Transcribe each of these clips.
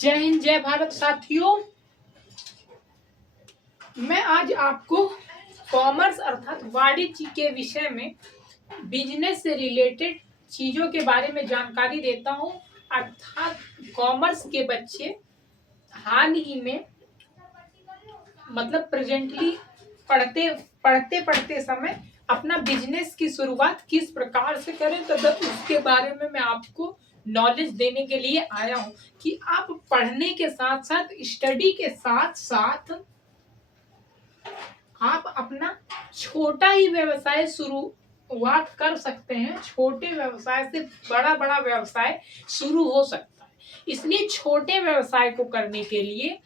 जय हिंद, जय भारत साथियों। मैं आज आपको कॉमर्स अर्थात वाणिज्य के विषय में बिजनेस से रिलेटेड चीजों के बारे में जानकारी देता हूं। अर्थात कॉमर्स के बच्चे हाल ही में मतलब प्रेजेंटली पढ़ते समय अपना बिजनेस की शुरुआत किस प्रकार से करें, तो उसके बारे में मैं आपको नॉलेज देने के लिए आया हूं कि आप पढ़ने के साथ साथ, स्टडी के साथ साथ आप अपना छोटा ही व्यवसाय शुरुआत कर सकते हैं। छोटे व्यवसाय से बड़ा बड़ा व्यवसाय शुरू हो सकता है। इसलिए छोटे व्यवसाय को करने के लिए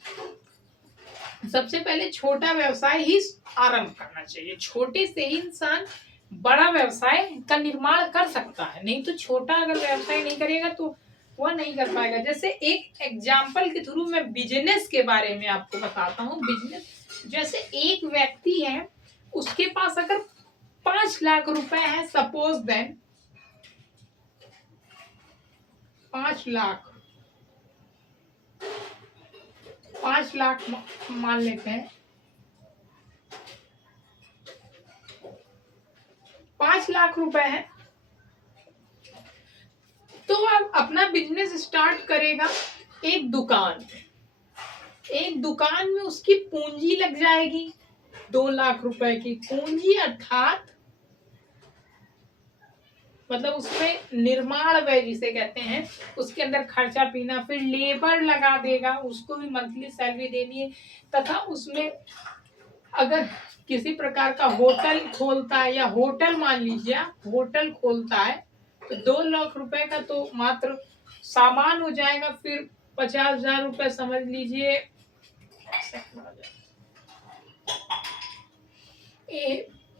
सबसे पहले छोटा व्यवसाय ही आरंभ करना चाहिए। छोटे से ही इंसान बड़ा व्यवसाय का निर्माण कर सकता है। नहीं तो छोटा अगर व्यवसाय नहीं करेगा तो वह नहीं कर पाएगा। जैसे एक एग्जाम्पल के थ्रू मैं बिजनेस के बारे में आपको बताता हूँ। बिजनेस जैसे एक व्यक्ति है, उसके पास अगर 5 लाख रुपए है, सपोज देन 5 लाख मान लेते हैं। 5 लाख रुपए है तो अब अपना बिजनेस स्टार्ट करेगा। एक दुकान में उसकी पूंजी लग जाएगी 2 लाख रुपए की पूंजी, अर्थात मतलब उसमें निर्माण व्यय जिसे कहते हैं, उसके अंदर खर्चा पीना, फिर लेबर लगा देगा, उसको भी मंथली सैलरी देनी है। तथा उसमें अगर किसी प्रकार का होटल खोलता है, या होटल मान लीजिए होटल खोलता है, तो 2 लाख रुपए का तो मात्र सामान हो जाएगा। फिर 50,000 रुपए समझ लीजिए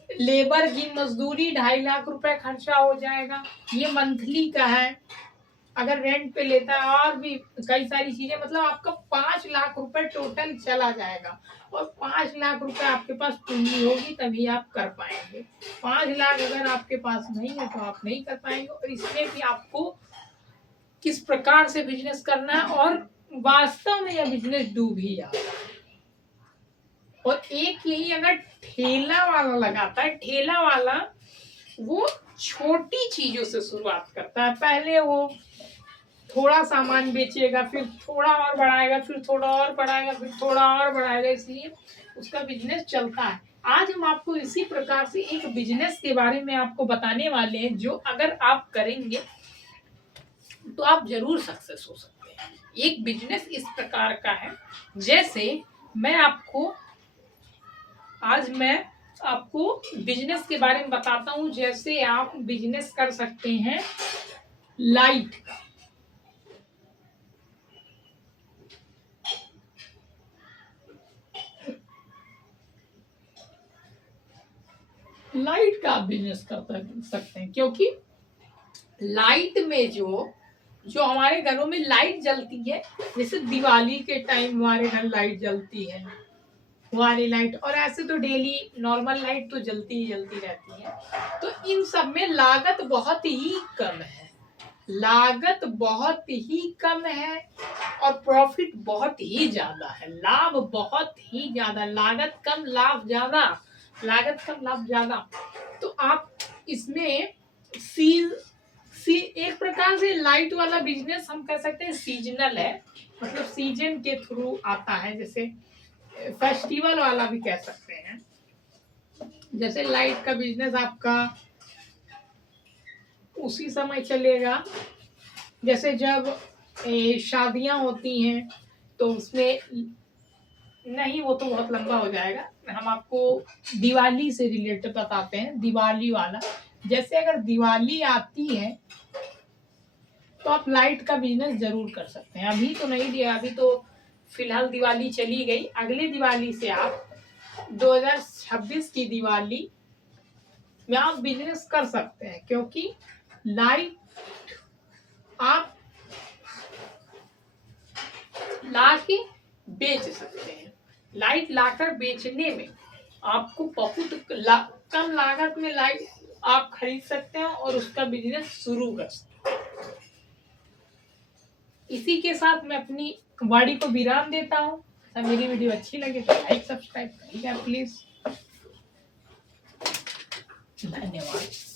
लेबर की मजदूरी, 2.5 लाख रुपए खर्चा हो जाएगा। ये मंथली का है। अगर रेंट पे लेता है और भी कई सारी चीजें, मतलब आपका 5 लाख रुपए टोटल चला जाएगा। और 5 लाख रुपए आपके पास पूंजी होगी तभी आप कर पाएंगे। 5 लाख अगर आपके पास नहीं है तो आप नहीं कर पाएंगे। और इसमें भी आपको किस प्रकार से बिजनेस करना है, और वास्तव में यह बिजनेस डूब ही जाता है। और एक यही अगर ठेला वाला लगाता है, ठेला वाला वो छोटी चीजों से शुरुआत करता है। पहले वो थोड़ा सामान बेचेगा, फिर थोड़ा और बढ़ाएगा, फिर थोड़ा और बढ़ाएगा, फिर थोड़ा और बढ़ाएगा, इसलिए उसका बिजनेस चलता है। आज हम आपको इसी प्रकार से एक बिजनेस के बारे में आपको बताने वाले हैं, जो अगर आप करेंगे तो आप जरूर सक्सेस हो सकते हैं। एक बिजनेस इस प्रकार का है, जैसे आज मैं आपको बिजनेस के बारे में बताता हूं। जैसे आप बिजनेस कर सकते हैं लाइट का। लाइट का आप बिजनेस कर सकते हैं, क्योंकि लाइट में जो हमारे घरों में लाइट जलती है, जैसे दिवाली के टाइम हमारे घर लाइट जलती है, वाली लाइट, और ऐसे तो डेली नॉर्मल लाइट तो जलती ही जलती रहती है। तो इन सब में लागत बहुत ही कम है। लागत बहुत ही कम है और प्रॉफिट बहुत ही ज्यादा है। लाभ बहुत ही ज्यादा, लागत कम लाभ ज्यादा, लागत कम लाभ ज्यादा। तो आप इसमें एक प्रकार से लाइट वाला बिजनेस हम कह सकते हैं सीजनल है, मतलब सीजन के थ्रू आता है। जैसे फेस्टिवल वाला भी कह सकते हैं। जैसे लाइट का बिजनेस आपका उसी समय चलेगा, जैसे जब शादियां होती हैं तो उसमें नहीं, वो तो बहुत लंबा हो जाएगा। हम आपको दिवाली से रिलेटेड बताते हैं। दिवाली वाला, जैसे अगर दिवाली आती है तो आप लाइट का बिजनेस जरूर कर सकते हैं। अभी तो नहीं दिया, अभी तो फिलहाल दिवाली चली गई। अगले दिवाली से आप 2026 की दिवाली में आप बिजनेस कर सकते हैं, क्योंकि लाइट आप ला के बेच सकते हैं। लाइट लाकर बेचने में आपको बहुत कम लागत में लाइट आप खरीद सकते हैं और उसका बिजनेस शुरू कर सकते हैं। इसी के साथ मैं अपनी वाणी को विराम देता हूँ। मेरी वीडियो अच्छी लगे तो लाइक सब्सक्राइब करिएगा प्लीज। धन्यवाद।